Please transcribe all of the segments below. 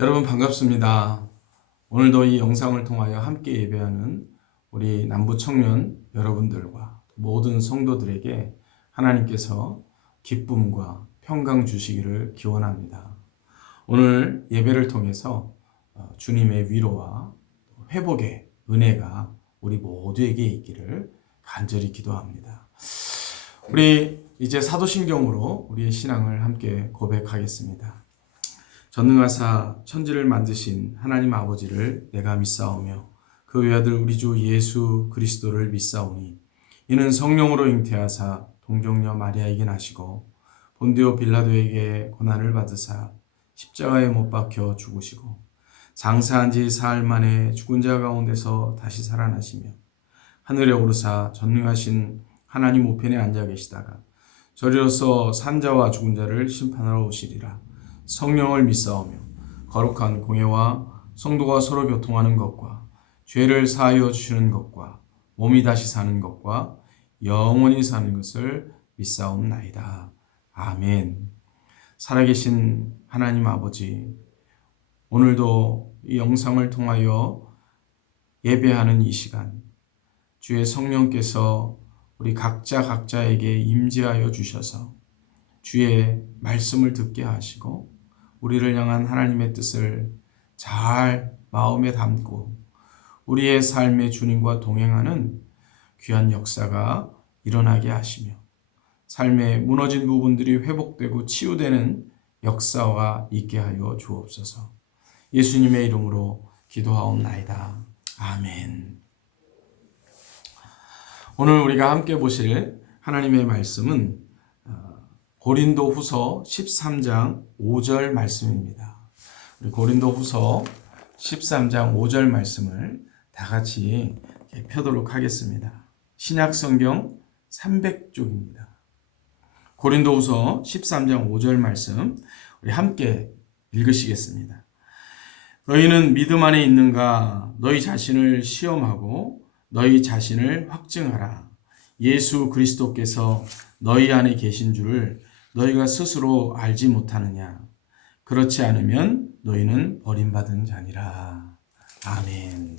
여러분 반갑습니다. 오늘도 이 영상을 통하여 함께 예배하는 우리 남부 청년 여러분들과 모든 성도들에게 하나님께서 기쁨과 평강 주시기를 기원합니다. 오늘 예배를 통해서 주님의 위로와 회복의 은혜가 우리 모두에게 있기를 간절히 기도합니다. 우리 이제 사도신경으로 우리의 신앙을 함께 고백하겠습니다. 전능하사 천지를 만드신 하나님 아버지를 내가 믿사오며 그 외아들 우리 주 예수 그리스도를 믿사오니 이는 성령으로 잉태하사 동정녀 마리아에게 나시고 본디오 빌라도에게 고난을 받으사 십자가에 못 박혀 죽으시고 장사한 지 사흘 만에 죽은 자 가운데서 다시 살아나시며 하늘에 오르사 전능하신 하나님 우편에 앉아 계시다가 저리로서 산자와 죽은 자를 심판하러 오시리라. 성령을 믿사오며 거룩한 공예와 성도가 서로 교통하는 것과 죄를 사하여 주시는 것과 몸이 다시 사는 것과 영원히 사는 것을 믿사옵나이다. 아멘. 살아계신 하나님 아버지, 오늘도 이 영상을 통하여 예배하는 이 시간, 주의 성령께서 우리 각자에게 임재하여 주셔서 주의 말씀을 듣게 하시고 우리를 향한 하나님의 뜻을 잘 마음에 담고 우리의 삶의 주님과 동행하는 귀한 역사가 일어나게 하시며 삶의 무너진 부분들이 회복되고 치유되는 역사가 있게 하여 주옵소서. 예수님의 이름으로 기도하옵나이다. 아멘. 오늘 우리가 함께 보실 하나님의 말씀은 고린도후서 13장 5절 말씀입니다. 우리 고린도후서 13장 5절 말씀을 다 같이 펴도록 하겠습니다. 신약성경 300쪽입니다. 고린도후서 13장 5절 말씀 우리 함께 읽으시겠습니다. 너희는 믿음 안에 있는가? 너희 자신을 시험하고 너희 자신을 확증하라. 예수 그리스도께서 너희 안에 계신 줄을 너희가 스스로 알지 못하느냐? 그렇지 않으면 너희는 버림받은 자니라. 아멘.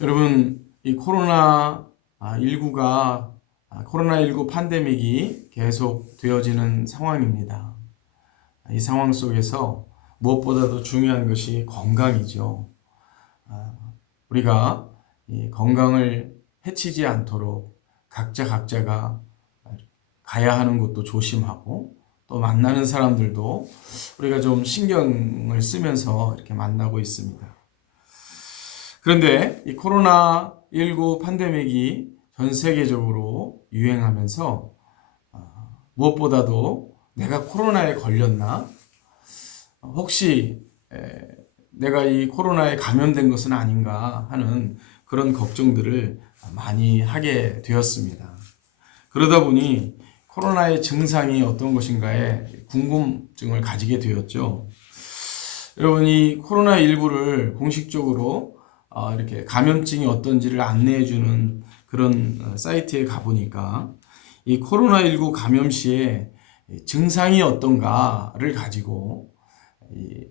여러분, 이 코로나19 팬데믹이 계속 되어지는 상황입니다. 이 상황 속에서 무엇보다도 중요한 것이 건강이죠. 우리가 이 건강을 해치지 않도록 각자가 가야 하는 곳도 조심하고 또 만나는 사람들도 우리가 좀 신경을 쓰면서 이렇게 만나고 있습니다. 그런데 이 코로나19 팬데믹이 전 세계적으로 유행하면서 무엇보다도 내가 코로나에 걸렸나? 혹시 내가 이 코로나에 감염된 것은 아닌가 하는 그런 걱정들을 많이 하게 되었습니다. 그러다 보니 코로나의 증상이 어떤 것인가에 궁금증을 가지게 되었죠. 여러분, 이 코로나19를 공식적으로 이렇게 감염증이 어떤지를 안내해주는 그런 사이트에 가보니까 이 코로나19 감염 시에 증상이 어떤가를 가지고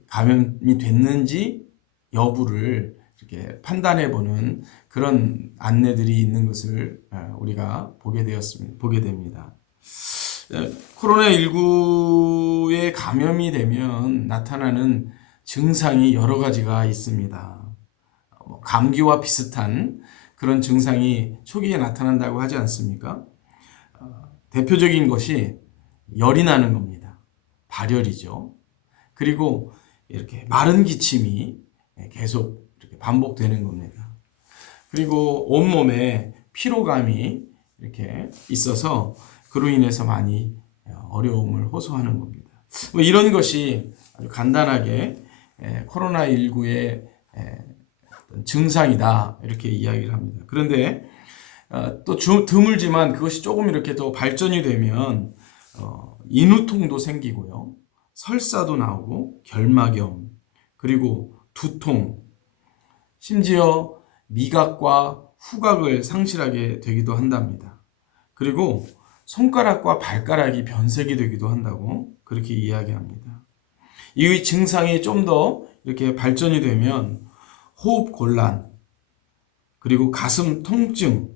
감염이 됐는지 여부를 이렇게 판단해보는 그런 안내들이 있는 것을 우리가 보게 됩니다. 코로나19에 감염이 되면 나타나는 증상이 여러 가지가 있습니다. 감기와 비슷한 그런 증상이 초기에 나타난다고 하지 않습니까? 대표적인 것이 열이 나는 겁니다. 발열이죠. 그리고 이렇게 마른 기침이 계속 이렇게 반복되는 겁니다. 그리고 온몸에 피로감이 이렇게 있어서 그로 인해서 많이 어려움을 호소하는 겁니다. 이런 것이 아주 간단하게 코로나19의 증상이다 이렇게 이야기를 합니다. 그런데 또 드물지만 그것이 조금 이렇게 더 발전이 되면 인후통도 생기고요. 설사도 나오고 결막염, 그리고 두통, 심지어 미각과 후각을 상실하게 되기도 한답니다. 그리고 손가락과 발가락이 변색이 되기도 한다고 그렇게 이야기합니다. 이 증상이 좀 더 이렇게 발전이 되면 호흡 곤란, 그리고 가슴 통증,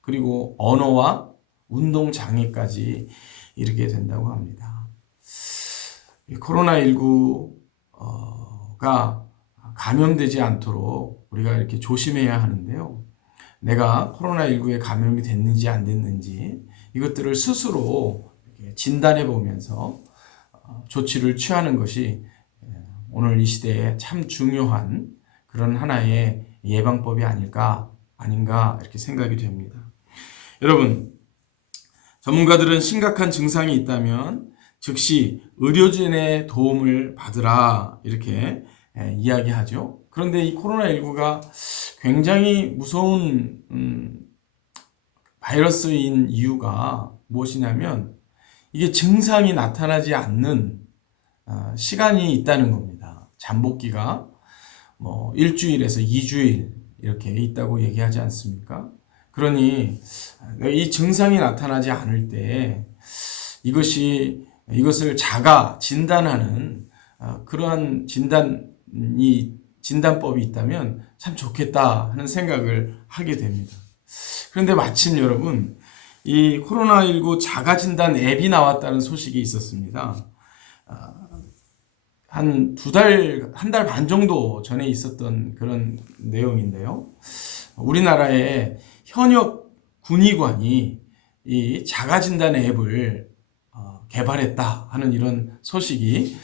그리고 언어와 운동 장애까지 이르게 된다고 합니다. 코로나19가 감염되지 않도록 우리가 이렇게 조심해야 하는데요. 내가 코로나19에 감염이 됐는지 안 됐는지 이것들을 스스로 진단해 보면서 조치를 취하는 것이 오늘 이 시대에 참 중요한 그런 하나의 예방법이 아닌가 이렇게 생각이 됩니다. 여러분, 전문가들은 심각한 증상이 있다면 즉시 의료진의 도움을 받으라 이렇게 이야기하죠. 그런데 이 코로나19가 굉장히 무서운 바이러스인 이유가 무엇이냐면 이게 증상이 나타나지 않는 시간이 있다는 겁니다. 잠복기가 뭐 일주일에서 2주일 이렇게 있다고 얘기하지 않습니까? 그러니 이 증상이 나타나지 않을 때 이것을 자가 진단하는 그러한 진단법이 있다면 참 좋겠다 하는 생각을 하게 됩니다. 그런데 마침 여러분, 이 코로나19 자가 진단 앱이 나왔다는 소식이 있었습니다. 한 달 반 정도 전에 있었던 그런 내용인데요. 우리나라의 현역 군의관이 이 자가진단 앱을 개발했다 하는 이런 소식이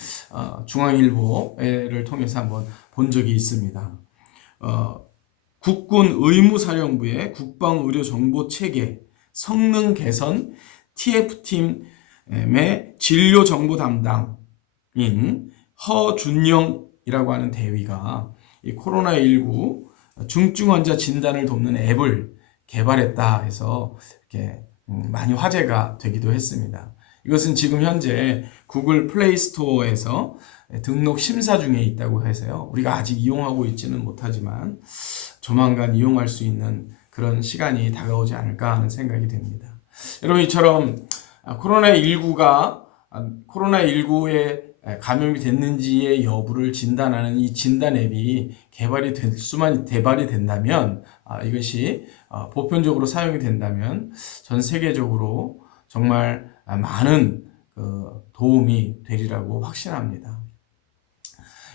중앙일보를 통해서 한번 본 적이 있습니다. 국군 의무사령부의 국방의료정보체계 성능 개선 TF팀의 진료정보 담당인 허준영이라고 하는 대위가 이 코로나19 중증 환자 진단을 돕는 앱을 개발했다 해서 이렇게 많이 화제가 되기도 했습니다. 이것은 지금 현재 구글 플레이 스토어에서 등록 심사 중에 있다고 해서요. 우리가 아직 이용하고 있지는 못하지만 조만간 이용할 수 있는 그런 시간이 다가오지 않을까 하는 생각이 됩니다. 여러분, 이처럼 코로나19에 감염이 됐는지의 여부를 진단하는 이 진단 앱이 개발이 된다면 이것이 보편적으로 사용이 된다면 전 세계적으로 정말 많은 도움이 되리라고 확신합니다.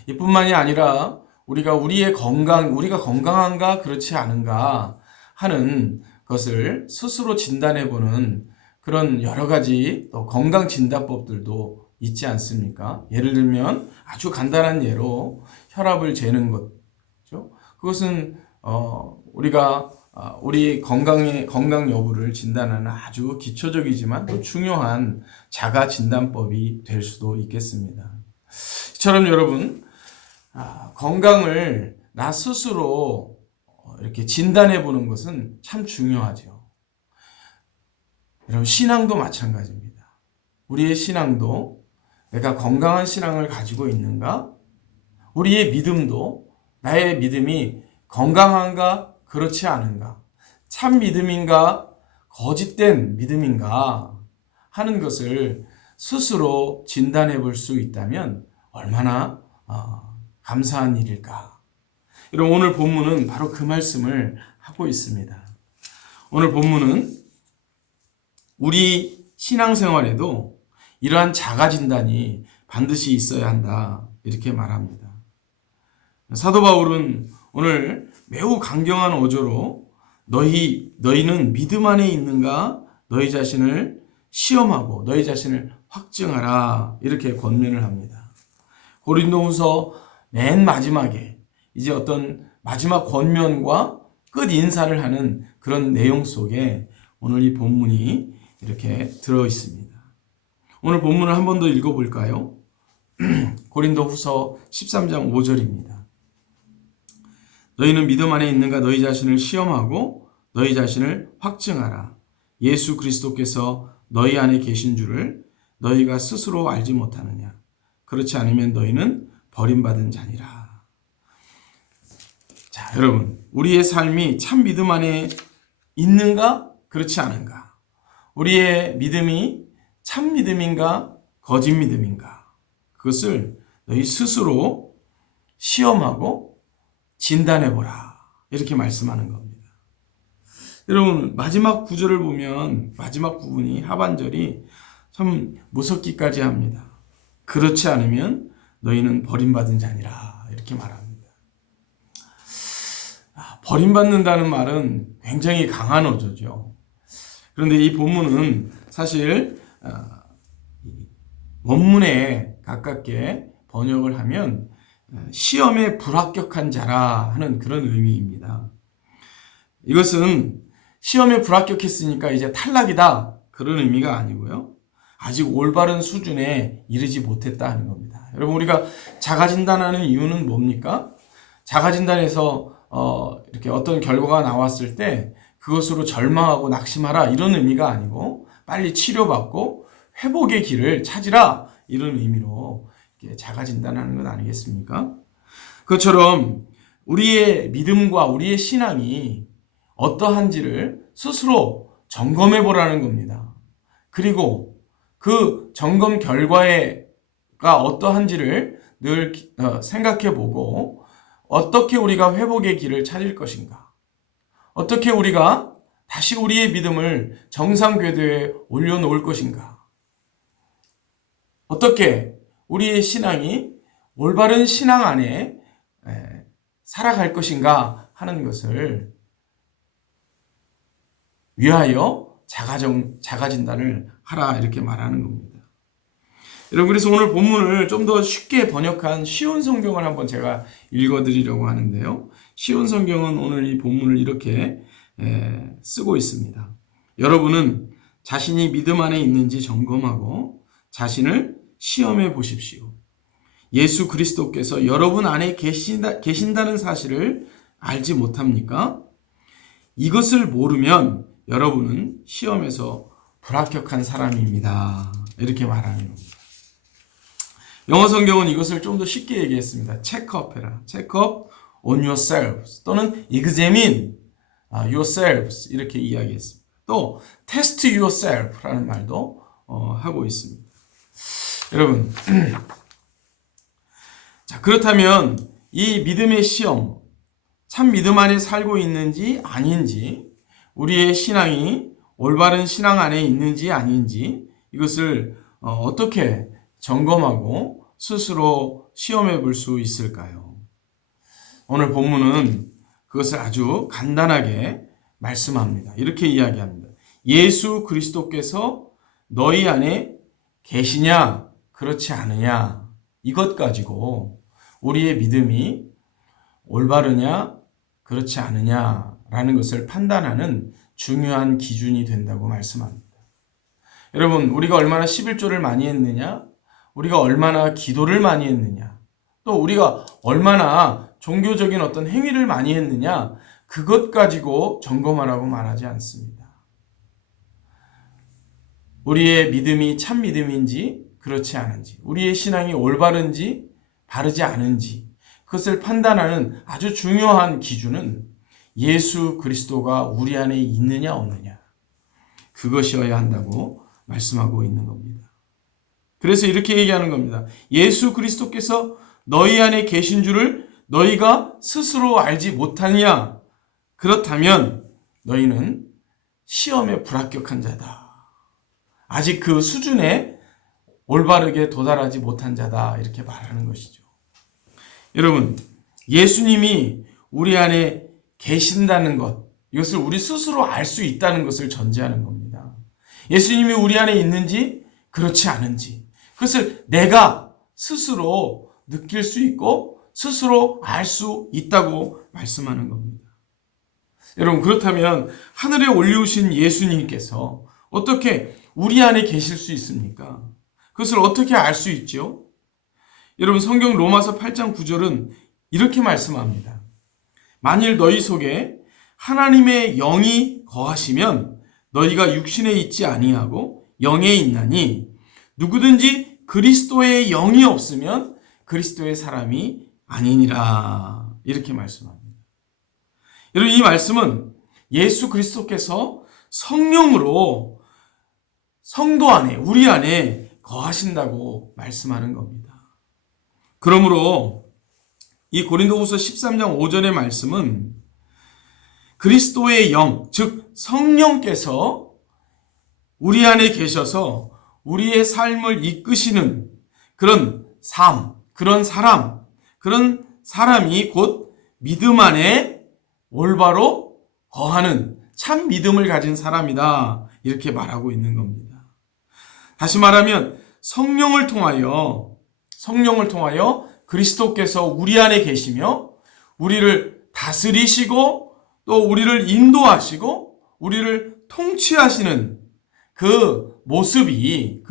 이뿐만이 아니라 우리가 건강한가 그렇지 않은가 하는 것을 스스로 진단해보는 그런 여러 가지 또 건강 진단법들도 있지 않습니까? 예를 들면 아주 간단한 예로 혈압을 재는 거죠. 그것은 우리가 우리 건강 여부를 진단하는 아주 기초적이지만 또 중요한 자가 진단법이 될 수도 있겠습니다. 이처럼 여러분, 건강을 나 스스로 이렇게 진단해 보는 것은 참 중요하죠. 여러분, 신앙도 마찬가지입니다. 우리의 신앙도 내가 건강한 신앙을 가지고 있는가? 우리의 믿음도 나의 믿음이 건강한가? 그렇지 않은가? 참 믿음인가? 거짓된 믿음인가? 하는 것을 스스로 진단해 볼 수 있다면 얼마나 감사한 일일까? 여러분, 오늘 본문은 바로 그 말씀을 하고 있습니다. 오늘 본문은 우리 신앙생활에도 이러한 자가 진단이 반드시 있어야 한다 이렇게 말합니다. 사도 바울은 오늘 매우 강경한 어조로 너희는 믿음 안에 있는가 너희 자신을 시험하고 너희 자신을 확증하라 이렇게 권면을 합니다. 고린도후서 맨 마지막에 이제 어떤 마지막 권면과 끝 인사를 하는 그런 내용 속에 오늘 이 본문이 이렇게 들어 있습니다. 오늘 본문을 한 번 더 읽어볼까요? 고린도후서 13장 5절입니다. 너희는 믿음 안에 있는가 너희 자신을 시험하고 너희 자신을 확증하라. 예수 그리스도께서 너희 안에 계신 줄을 너희가 스스로 알지 못하느냐. 그렇지 않으면 너희는 버림받은 자니라. 자, 여러분, 우리의 삶이 참 믿음 안에 있는가 그렇지 않은가? 우리의 믿음이 참 믿음인가 거짓 믿음인가? 그것을 너희 스스로 시험하고 진단해보라. 이렇게 말씀하는 겁니다. 여러분, 마지막 구절을 보면 마지막 부분이 하반절이 참 무섭기까지 합니다. 그렇지 않으면 너희는 버림받은 자니라. 이렇게 말합니다. 버림받는다는 말은 굉장히 강한 어조죠. 그런데 이 본문은 사실 원문에 가깝게 번역을 하면 시험에 불합격한 자라 하는 그런 의미입니다. 이것은 시험에 불합격했으니까 이제 탈락이다 그런 의미가 아니고요. 아직 올바른 수준에 이르지 못했다 하는 겁니다. 여러분, 우리가 자가진단하는 이유는 뭡니까? 자가진단에서 이렇게 어떤 결과가 나왔을 때 그것으로 절망하고 낙심하라 이런 의미가 아니고 빨리 치료받고 회복의 길을 찾으라 이런 의미로 자가진단하는 것 아니겠습니까? 그것처럼 우리의 믿음과 우리의 신앙이 어떠한지를 스스로 점검해 보라는 겁니다. 그리고 그 점검 결과가 어떠한지를 늘 생각해 보고 어떻게 우리가 회복의 길을 찾을 것인가? 어떻게 우리가 다시 우리의 믿음을 정상 궤도에 올려놓을 것인가? 어떻게 우리의 신앙이 올바른 신앙 안에 살아갈 것인가 하는 것을 위하여 자가진단을 하라 이렇게 말하는 겁니다. 여러분, 그래서 오늘 본문을 좀 더 쉽게 번역한 쉬운 성경을 한번 제가 읽어드리려고 하는데요. 쉬운 성경은 오늘 이 본문을 이렇게 쓰고 있습니다. 여러분은 자신이 믿음 안에 있는지 점검하고 자신을 시험해 보십시오. 예수 그리스도께서 여러분 안에 계신다는 사실을 알지 못합니까? 이것을 모르면 여러분은 시험에서 불합격한 사람입니다. 이렇게 말하는 겁니다. 영어 성경은 이것을 좀 더 쉽게 얘기했습니다. 체크업해라. 체크업 on yourselves 또는 examine yourselves 이렇게 이야기했습니다. 또 test yourself라는 말도 하고 있습니다. 여러분, 자, 그렇다면 이 믿음의 시험, 참 믿음 안에 살고 있는지 아닌지, 우리의 신앙이 올바른 신앙 안에 있는지 아닌지 이것을 어떻게 점검하고 스스로 시험해 볼 수 있을까요? 오늘 본문은 그것을 아주 간단하게 말씀합니다. 이렇게 이야기합니다. 예수 그리스도께서 너희 안에 계시냐, 그렇지 않으냐, 이것 가지고 우리의 믿음이 올바르냐, 그렇지 않으냐라는 것을 판단하는 중요한 기준이 된다고 말씀합니다. 여러분, 우리가 얼마나 11조를 많이 했느냐, 우리가 얼마나 기도를 많이 했느냐, 또 우리가 얼마나 종교적인 어떤 행위를 많이 했느냐, 그것 가지고 점검하라고 말하지 않습니다. 우리의 믿음이 참 믿음인지 그렇지 않은지, 우리의 신앙이 올바른지 바르지 않은지 그것을 판단하는 아주 중요한 기준은 예수 그리스도가 우리 안에 있느냐 없느냐, 그것이어야 한다고 말씀하고 있는 겁니다. 그래서 이렇게 얘기하는 겁니다. 예수 그리스도께서 너희 안에 계신 줄을 너희가 스스로 알지 못하느냐? 그렇다면 너희는 시험에 불합격한 자다. 아직 그 수준에 올바르게 도달하지 못한 자다. 이렇게 말하는 것이죠. 여러분, 예수님이 우리 안에 계신다는 것, 이것을 우리 스스로 알 수 있다는 것을 전제하는 겁니다. 예수님이 우리 안에 있는지 그렇지 않은지 그것을 내가 스스로 느낄 수 있고 스스로 알 수 있다고 말씀하는 겁니다. 여러분, 그렇다면 하늘에 올려오신 예수님께서 어떻게 우리 안에 계실 수 있습니까? 그것을 어떻게 알 수 있죠? 여러분, 성경 로마서 8장 9절은 이렇게 말씀합니다. 만일 너희 속에 하나님의 영이 거하시면 너희가 육신에 있지 아니하고 영에 있나니 누구든지 그리스도의 영이 없으면 그리스도의 사람이 아니니라. 이렇게 말씀합니다. 여러분, 이 말씀은 예수 그리스도께서 성령으로 성도 안에, 우리 안에 거하신다고 말씀하는 겁니다. 그러므로 이 고린도후서 13장 5절의 말씀은 그리스도의 영, 즉 성령께서 우리 안에 계셔서 우리의 삶을 이끄시는 그런 삶, 그런 사람이 곧 믿음 안에 올바로 거하는 참 믿음을 가진 사람이다. 이렇게 말하고 있는 겁니다. 다시 말하면 성령을 통하여 그리스도께서 우리 안에 계시며 우리를 다스리시고 또 우리를 인도하시고 우리를 통치하시는 그 모습이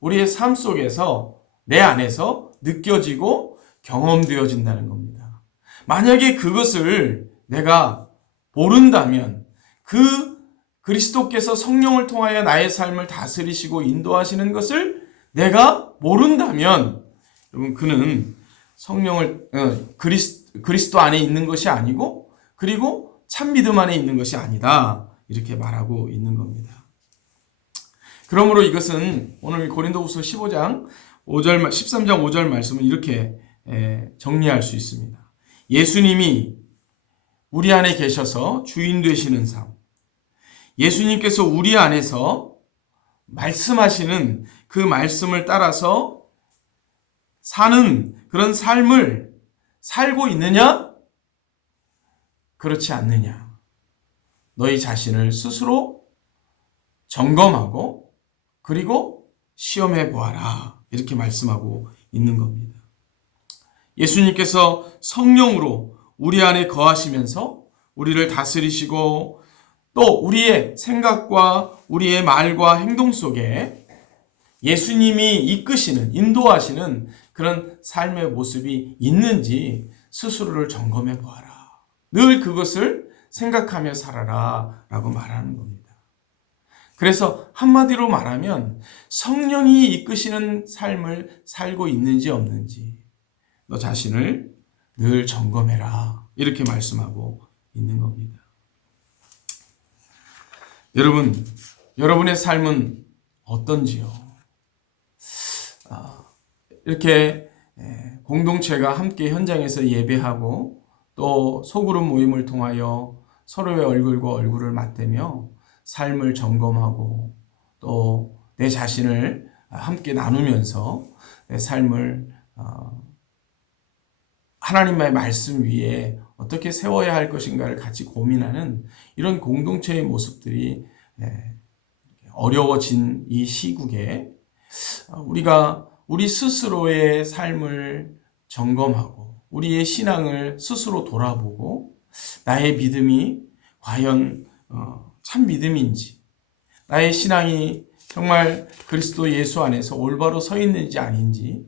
우리의 삶 속에서 내 안에서 느껴지고 경험되어진다는 겁니다. 만약에 그것을 내가 모른다면 그 그리스도께서 성령을 통하여 나의 삶을 다스리시고 인도하시는 것을 내가 모른다면 여러분 그는 그리스도 안에 있는 것이 아니고 그리고 참 믿음 안에 있는 것이 아니다. 이렇게 말하고 있는 겁니다. 그러므로 이것은 오늘 고린도후서 13장 5절 말씀은 이렇게 정리할 수 있습니다. 예수님이 우리 안에 계셔서 주인 되시는 삶, 예수님께서 우리 안에서 말씀하시는 그 말씀을 따라서 사는 그런 삶을 살고 있느냐? 그렇지 않느냐? 너희 자신을 스스로 점검하고 그리고 시험해 보아라. 이렇게 말씀하고 있는 겁니다. 예수님께서 성령으로 우리 안에 거하시면서 우리를 다스리시고 또 우리의 생각과 우리의 말과 행동 속에 예수님이 이끄시는, 인도하시는 그런 삶의 모습이 있는지 스스로를 점검해 보아라. 늘 그것을 생각하며 살아라 라고 말하는 겁니다. 그래서 한마디로 말하면 성령이 이끄시는 삶을 살고 있는지 없는지 너 자신을 늘 점검해라. 이렇게 말씀하고 있는 겁니다. 여러분, 여러분의 삶은 어떤지요? 이렇게 공동체가 함께 현장에서 예배하고 또 소그룹 모임을 통하여 서로의 얼굴과 얼굴을 맞대며 삶을 점검하고 또 내 자신을 함께 나누면서 내 삶을 하나님의 말씀 위에 어떻게 세워야 할 것인가를 같이 고민하는 이런 공동체의 모습들이 어려워진 이 시국에 우리가 우리 스스로의 삶을 점검하고 우리의 신앙을 스스로 돌아보고 나의 믿음이 과연 참 믿음인지 나의 신앙이 정말 그리스도 예수 안에서 올바로 서 있는지 아닌지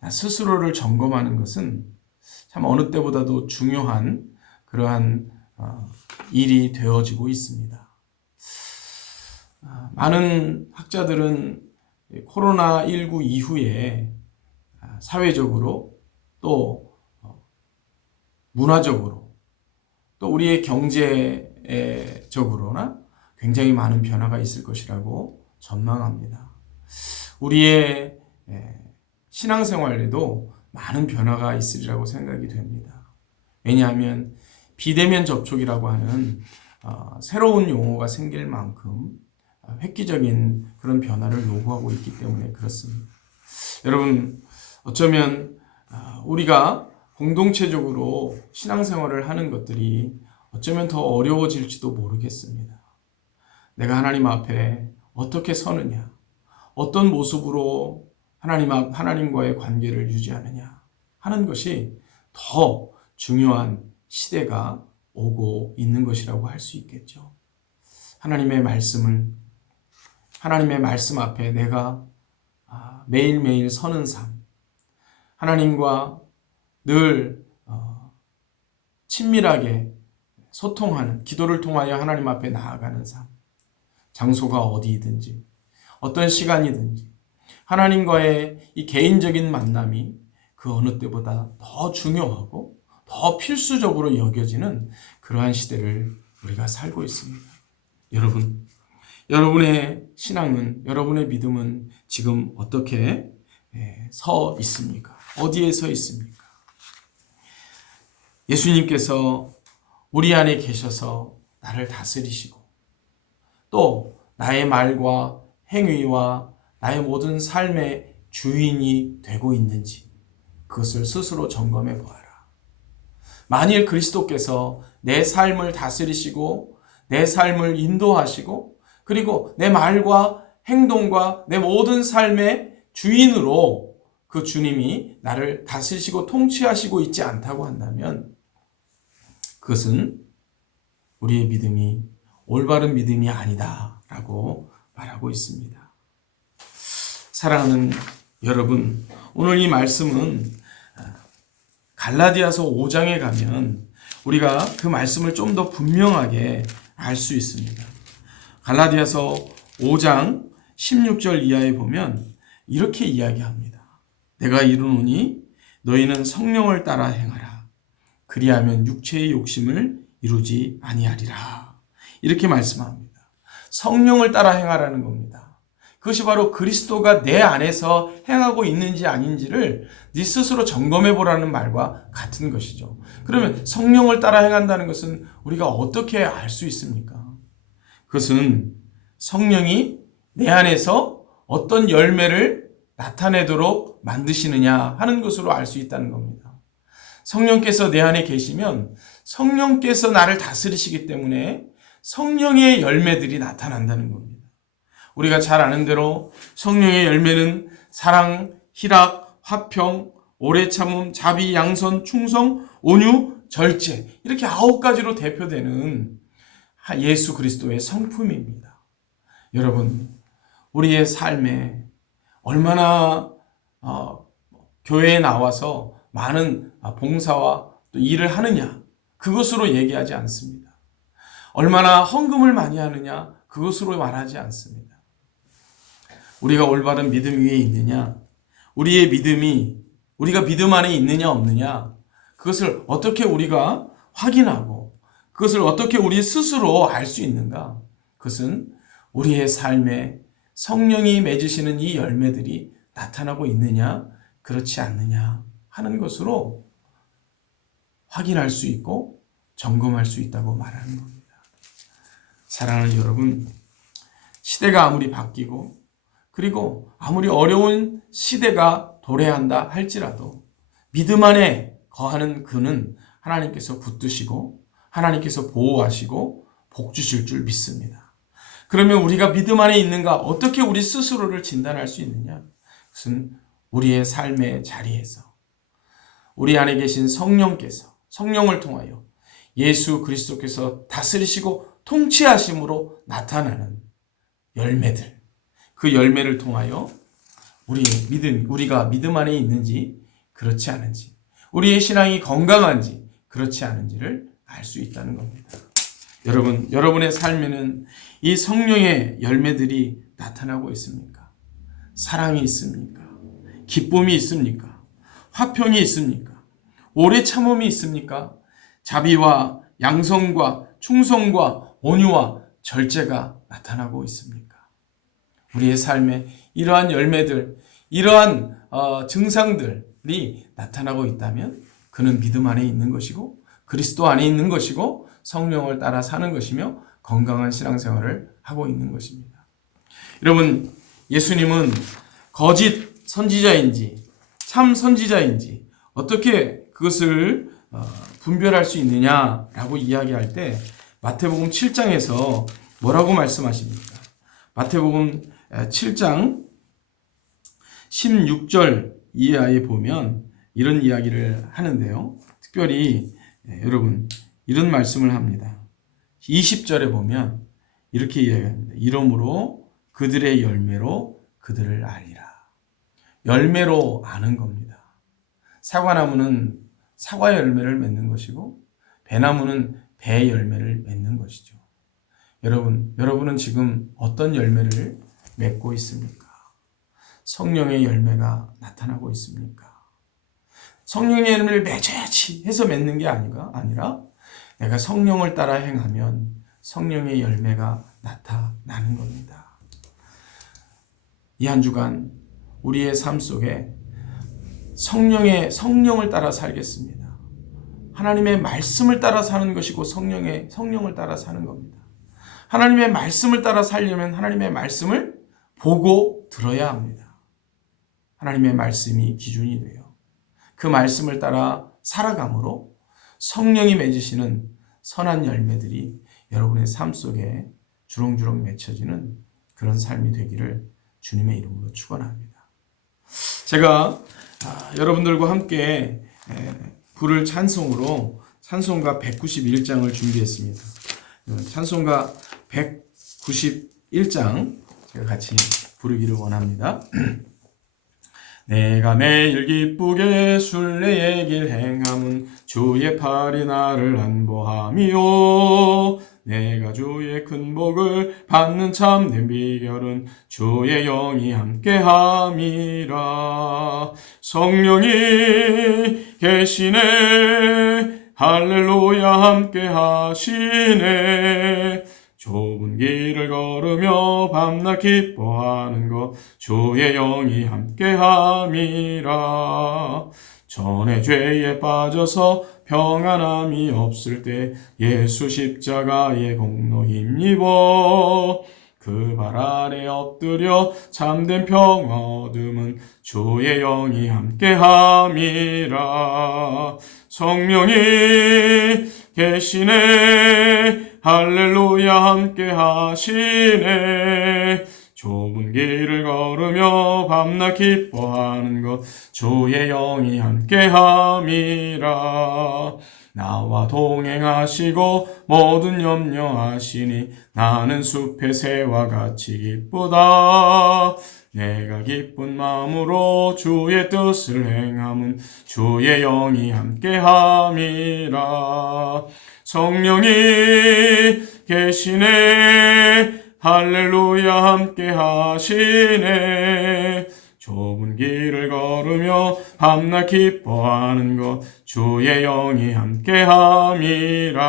나 스스로를 점검하는 것은 참 어느 때보다도 중요한 그러한 일이 되어지고 있습니다. 많은 학자들은 코로나19 이후에 사회적으로 또 문화적으로 또 우리의 경제적으로나 굉장히 많은 변화가 있을 것이라고 전망합니다. 우리의 신앙생활에도 많은 변화가 있으리라고 생각이 됩니다. 왜냐하면 비대면 접촉이라고 하는 새로운 용어가 생길 만큼 획기적인 그런 변화를 요구하고 있기 때문에 그렇습니다. 여러분, 어쩌면 우리가 공동체적으로 신앙생활을 하는 것들이 어쩌면 더 어려워질지도 모르겠습니다. 내가 하나님 앞에 어떻게 서느냐, 어떤 모습으로 하나님과의 관계를 유지하느냐 하는 것이 더 중요한 시대가 오고 있는 것이라고 할 수 있겠죠. 하나님의 말씀 앞에 내가 매일매일 서는 삶, 하나님과 늘 친밀하게 소통하는, 기도를 통하여 하나님 앞에 나아가는 삶, 장소가 어디든지 어떤 시간이든지 하나님과의 이 개인적인 만남이 그 어느 때보다 더 중요하고 더 필수적으로 여겨지는 그러한 시대를 우리가 살고 있습니다. 여러분, 여러분의 신앙은, 여러분의 믿음은 지금 어떻게 서 있습니까? 어디에 서 있습니까? 예수님께서 우리 안에 계셔서 나를 다스리시고 또 나의 말과 행위와 나의 모든 삶의 주인이 되고 있는지 그것을 스스로 점검해 보아라. 만일 그리스도께서 내 삶을 다스리시고 내 삶을 인도하시고 그리고 내 말과 행동과 내 모든 삶의 주인으로 그 주님이 나를 다스리시고 통치하시고 있지 않다고 한다면 그것은 우리의 믿음이 올바른 믿음이 아니다라고 말하고 있습니다. 사랑하는 여러분, 오늘 이 말씀은 갈라디아서 5장에 가면 우리가 그 말씀을 좀 더 분명하게 알 수 있습니다. 갈라디아서 5장 16절 이하에 보면 이렇게 이야기합니다. 내가 이르노니 너희는 성령을 따라 행하라. 그리하면 육체의 욕심을 이루지 아니하리라. 이렇게 말씀합니다. 성령을 따라 행하라는 겁니다. 그것이 바로 그리스도가 내 안에서 행하고 있는지 아닌지를 네 스스로 점검해 보라는 말과 같은 것이죠. 그러면 성령을 따라 행한다는 것은 우리가 어떻게 알 수 있습니까? 그것은 성령이 내 안에서 어떤 열매를 나타내도록 만드시느냐 하는 것으로 알 수 있다는 겁니다. 성령께서 내 안에 계시면 성령께서 나를 다스리시기 때문에 성령의 열매들이 나타난다는 겁니다. 우리가 잘 아는 대로 성령의 열매는 사랑, 희락, 화평, 오래 참음, 자비, 양선, 충성, 온유, 절제 이렇게 9가지로 대표되는 예수 그리스도의 성품입니다. 여러분, 우리의 삶에 얼마나 교회에 나와서 많은 봉사와 또 일을 하느냐 그것으로 얘기하지 않습니다. 얼마나 헌금을 많이 하느냐 그것으로 말하지 않습니다. 우리가 올바른 믿음 위에 있느냐, 우리의 믿음이 우리가 믿음 안에 있느냐 없느냐 그것을 어떻게 우리가 확인하고 그것을 어떻게 우리 스스로 알 수 있는가? 그것은 우리의 삶에 성령이 맺으시는 이 열매들이 나타나고 있느냐 그렇지 않느냐 하는 것으로 확인할 수 있고 점검할 수 있다고 말하는 겁니다. 사랑하는 여러분, 시대가 아무리 바뀌고 그리고 아무리 어려운 시대가 도래한다 할지라도 믿음 안에 거하는 그는 하나님께서 붙드시고 하나님께서 보호하시고 복 주실 줄 믿습니다. 그러면 우리가 믿음 안에 있는가? 어떻게 우리 스스로를 진단할 수 있느냐? 그것은 우리의 삶의 자리에서 우리 안에 계신 성령께서 성령을 통하여 예수 그리스도께서 다스리시고 통치하심으로 나타나는 열매들, 그 열매를 통하여 우리의 믿음, 우리가 믿음 안에 있는지 그렇지 않은지, 우리의 신앙이 건강한지 그렇지 않은지를 알 수 있다는 겁니다. 여러분, 여러분의 삶에는 이 성령의 열매들이 나타나고 있습니까? 사랑이 있습니까? 기쁨이 있습니까? 화평이 있습니까? 오래 참음이 있습니까? 자비와 양성과 충성과 온유와 절제가 나타나고 있습니까? 우리의 삶에 이러한 열매들, 이러한 증상들이 나타나고 있다면 그는 믿음 안에 있는 것이고 그리스도 안에 있는 것이고 성령을 따라 사는 것이며 건강한 신앙생활을 하고 있는 것입니다. 여러분, 예수님은 거짓 선지자인지 참 선지자인지 어떻게 그것을 분별할 수 있느냐라고 이야기할 때 마태복음 7장에서 뭐라고 말씀하십니까? 마태복음 7장 16절 이하에 보면 이런 이야기를 하는데요. 특별히 여러분 이런 말씀을 합니다. 20절에 보면 이렇게 이야기합니다. 이러므로 그들의 열매로 그들을 알리라. 열매로 아는 겁니다. 사과나무는 사과 열매를 맺는 것이고 배나무는 배 열매를 맺는 것이죠. 여러분은 지금 어떤 열매를 맺고 있습니까? 성령의 열매가 나타나고 있습니까? 성령의 열매를 맺어야지 해서 맺는 게 아니라 내가 성령을 따라 행하면 성령의 열매가 나타나는 겁니다. 이 한 주간 우리의 삶 속에 성령을 따라 살겠습니다. 하나님의 말씀을 따라 사는 것이고 성령을 따라 사는 겁니다. 하나님의 말씀을 따라 살려면 하나님의 말씀을 보고 들어야 합니다. 하나님의 말씀이 기준이 돼요. 그 말씀을 따라 살아감으로 성령이 맺으시는 선한 열매들이 여러분의 삶 속에 주렁주렁 맺혀지는 그런 삶이 되기를 주님의 이름으로 축원합니다. 제가 여러분들과 함께 부를 찬송으로 찬송가 191장을 준비했습니다. 찬송가 191장 제가 같이 부르기를 원합니다. 내가 매일 기쁘게 순례의 길 행함은 주의 팔이 나를 안보함이요. 내가 주의 큰 복을 받는 참된 비결은 주의 영이 함께함이라. 성령이 계시네 할렐루야 함께하시네. 좁은 길을 걸으며 밤낮 기뻐하는 것 주의 영이 함께함이라. 전에 죄에 빠져서 평안함이 없을 때 예수 십자가의 공로 힘입어 그 발 아래 엎드려 참된 평화 얻음은 주의 영이 함께함이라. 성령이 계시네 할렐루야 함께하시네. 좁은 길을 걸으며 밤낮 기뻐하는 것 주의 영이 함께함이라. 나와 동행하시고 모든 염려하시니 나는 숲의 새와 같이 기쁘다. 내가 기쁜 마음으로 주의 뜻을 행함은 주의 영이 함께함이라. 성령이 계시네 할렐루야 함께하시네. 좁은 길을 걸으며 밤낮 기뻐하는 것 주의 영이 함께함이라.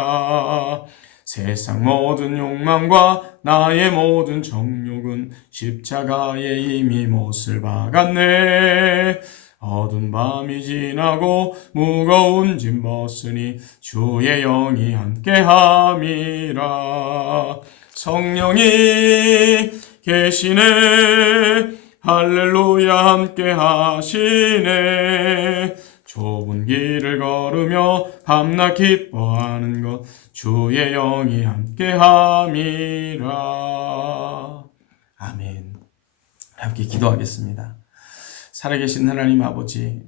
세상 모든 욕망과 나의 모든 정욕은 십자가에 이미 못을 박았네. 어두운 밤이 지나고 무거운 짐 벗으니 주의 영이 함께함이라. 성령이 계시네 할렐루야 함께하시네. 좁은 길을 걸으며 밤낮 기뻐하는 것 주의 영이 함께함이라. 아멘. 함께 기도하겠습니다. 살아계신 하나님 아버지,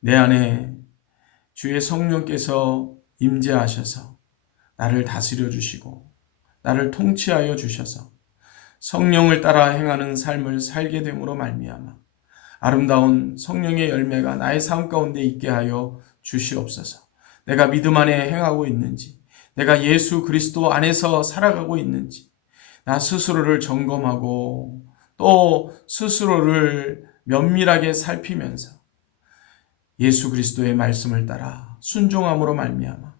내 안에 주의 성령께서 임재하셔서 나를 다스려 주시고 나를 통치하여 주셔서 성령을 따라 행하는 삶을 살게 됨으로 말미암아 아름다운 성령의 열매가 나의 삶 가운데 있게 하여 주시옵소서. 내가 믿음 안에 행하고 있는지, 내가 예수 그리스도 안에서 살아가고 있는지, 나 스스로를 점검하고 또 스스로를 면밀하게 살피면서 예수 그리스도의 말씀을 따라 순종함으로 말미암아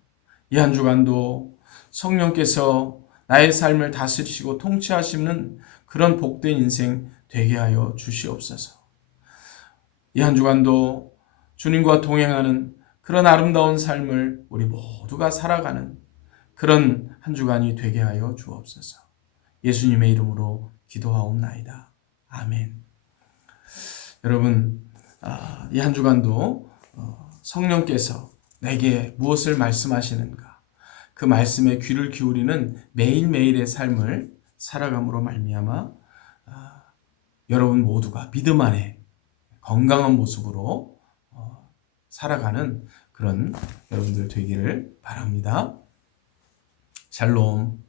이 한 주간도 성령께서 나의 삶을 다스리시고 통치하시는 그런 복된 인생 되게 하여 주시옵소서. 이 한 주간도 주님과 동행하는 그런 아름다운 삶을 우리 모두가 살아가는 그런 한 주간이 되게 하여 주옵소서. 예수님의 이름으로 기도하옵나이다. 아멘. 여러분, 이 한 주간도 성령께서 내게 무엇을 말씀하시는가, 그 말씀에 귀를 기울이는 매일매일의 삶을 살아감으로 말미암아 여러분 모두가 믿음 안에 건강한 모습으로 살아가는 그런 여러분들 되기를 바랍니다. 샬롬.